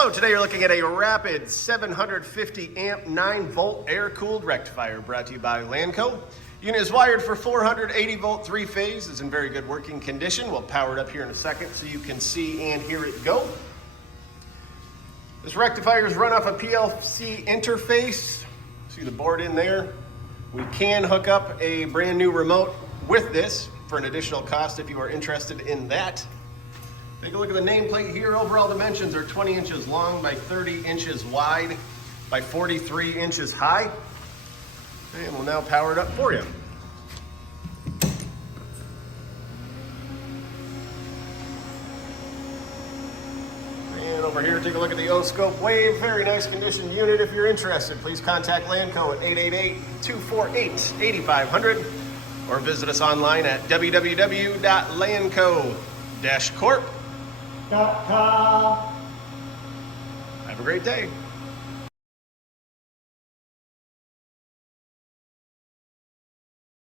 Hello, today you're looking at a rapid 750 amp 9 volt air cooled rectifier brought to you by Lanco. Unit is wired for 480 volt 3 phase, is in very good working condition. We'll power it up here in a second so you can see and hear it go. This rectifier is run off a PLC interface. See the board in there. We can hook up a brand new remote with this for an additional cost if you are interested in that. Take a look at the nameplate here. Overall dimensions are 20 inches long by 30 inches wide by 43 inches high. And we'll now power it up for you. And over here, take a look at the O-Scope Wave. Very nice condition unit. If you're interested, please contact Lanco at 888-248-8500 or visit us online at www.lanco-corp.com. Have a great day.